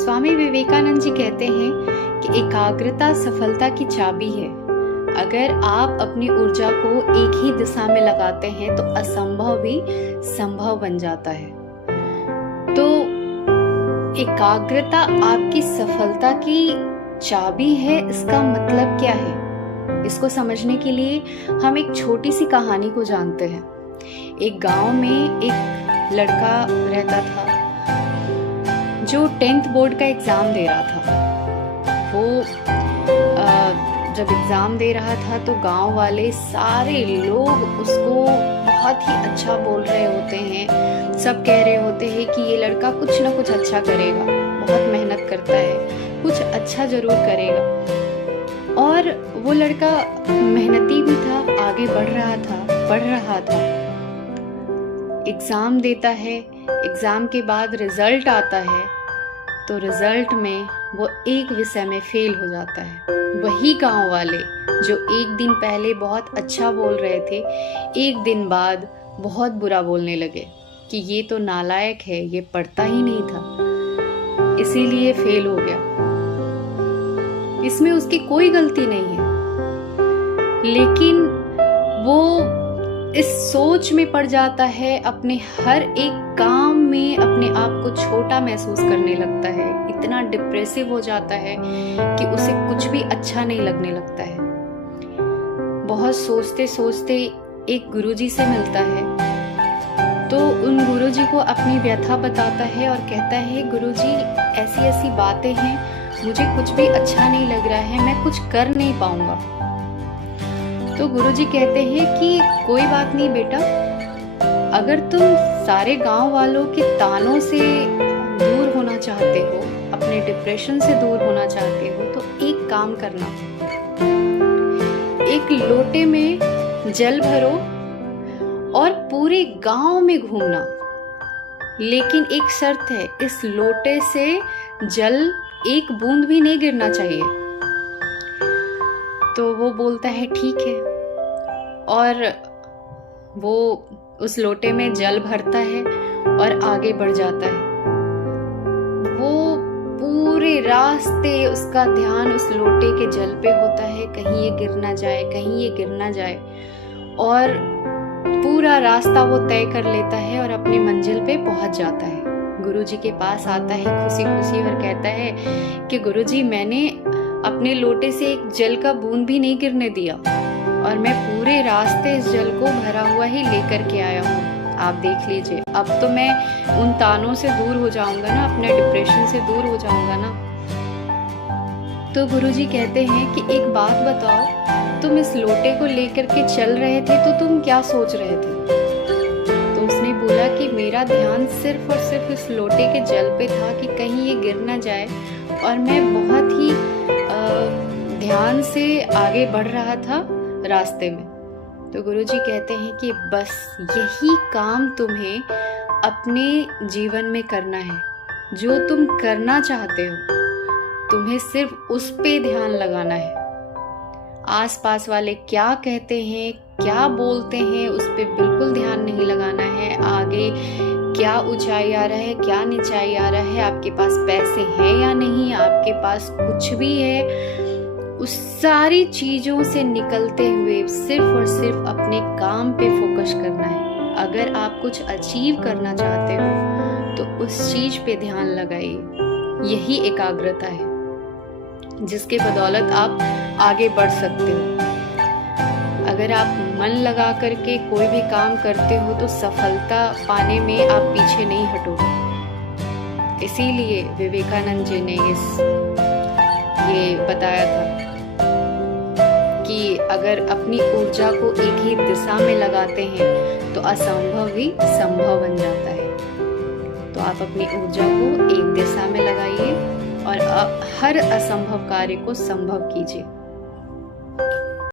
स्वामी विवेकानंद जी कहते हैं कि एकाग्रता सफलता की चाबी है। अगर आप अपनी ऊर्जा को एक ही दिशा में लगाते हैं तो असंभव भी संभव बन जाता है। तो एकाग्रता आपकी सफलता की चाबी है, इसका मतलब क्या है? इसको समझने के लिए हम एक छोटी सी कहानी को जानते हैं। एक गांव में एक लड़का रहता था जो 10th बोर्ड का एग्जाम दे रहा था। वो जब एग्जाम दे रहा था तो गांव वाले सारे लोग उसको बहुत ही अच्छा बोल रहे होते हैं। सब कह रहे होते हैं कि ये लड़का कुछ ना कुछ अच्छा करेगा, बहुत मेहनत करता है, कुछ अच्छा जरूर करेगा। और वो लड़का मेहनती भी था, आगे बढ़ रहा था। एग्जाम देता है, एग्जाम के बाद रिजल्ट आता है तो रिजल्ट में वो एक विषय में फेल हो जाता है। वही गांव वाले जो एक दिन पहले बहुत अच्छा बोल रहे थे, एक दिन बाद बहुत बुरा बोलने लगे कि ये तो नालायक है, ये पढ़ता ही नहीं था, इसीलिए फेल हो गया। इसमें उसकी कोई गलती नहीं है, लेकिन वो इस सोच में पड़ जाता है, अपने हर एक काम में अपने आप को छोटा महसूस करने लगता है, इतना डिप्रेसिव हो जाता है कि उसे कुछ भी अच्छा नहीं लगने लगता है। बहुत सोचते सोचते एक गुरुजी से मिलता है तो उन गुरुजी को अपनी व्यथा बताता है और कहता है, गुरुजी ऐसी ऐसी बातें हैं, मुझे कुछ भी अच्छा नहीं लग रहा है, मैं कुछ कर नहीं पाऊंगा। तो गुरुजी कहते हैं कि कोई बात नहीं बेटा, अगर तुम सारे गांव वालों के तानों से दूर होना चाहते हो, अपने डिप्रेशन से दूर होना चाहते हो, तो एक काम करना, एक लोटे में जल भरो और पूरे गांव में घूमना। लेकिन एक शर्त है, इस लोटे से जल एक बूंद भी नहीं गिरना चाहिए। तो वो बोलता है ठीक है, और वो उस लोटे में जल भरता है और आगे बढ़ जाता है। वो पूरे रास्ते उसका ध्यान उस लोटे के जल पे होता है, कहीं ये गिर ना जाए, कहीं ये गिर ना जाए, और पूरा रास्ता वो तय कर लेता है और अपनी मंजिल पे पहुंच जाता है। गुरुजी के पास आता है खुशी खुशी और कहता है कि गुरुजी, मैंने अपने लोटे से एक जल का बूंद भी नहीं गिरने दिया और मैं पूरे रास्ते इस जल को भरा हुआ ही लेकर के आया हूँ। आप देख लीजिए, अब तो मैं उन तानों से दूर हो जाऊंगा ना, अपने डिप्रेशन से दूर हो जाऊंगा ना। तो गुरुजी कहते हैं कि एक बात बताओ, तुम इस लोटे को लेकर के चल रहे थे तो तुम क्या सोच रहे थे? तो उसने बोला कि मेरा ध्यान सिर्फ और सिर्फ इस लोटे के जल पे था कि कहीं ये गिर ना जाए, और मैं बहुत ही ध्यान से आगे बढ़ रहा था रास्ते में। तो गुरुजी कहते हैं कि बस यही काम तुम्हें अपने जीवन में करना है। जो तुम करना चाहते हो, तुम्हें सिर्फ उस पे ध्यान लगाना है। आसपास वाले क्या कहते हैं, क्या बोलते हैं, उस पे बिल्कुल ध्यान नहीं लगाना है। आगे क्या ऊंचाई आ रहा है, क्या नीचाई आ रहा है, आपके पास पैसे हैं या नहीं, आपके पास कुछ भी है, उस सारी चीजों से निकलते हुए सिर्फ और सिर्फ अपने काम पे फोकस करना है। अगर आप कुछ अचीव करना चाहते हो तो उस चीज पे ध्यान लगाइए। यही एकाग्रता है जिसके बदौलत आप आगे बढ़ सकते हो। अगर आप मन लगा करके कोई भी काम करते हो तो सफलता पाने में आप पीछे नहीं हटोगे। इसीलिए विवेकानंद जी ने ये बताया था कि अगर अपनी ऊर्जा को एक ही दिशा में लगाते हैं तो असंभव भी संभव बन जाता है। तो आप अपनी ऊर्जा को एक दिशा में लगाइए और हर असंभव कार्य को संभव कीजिए।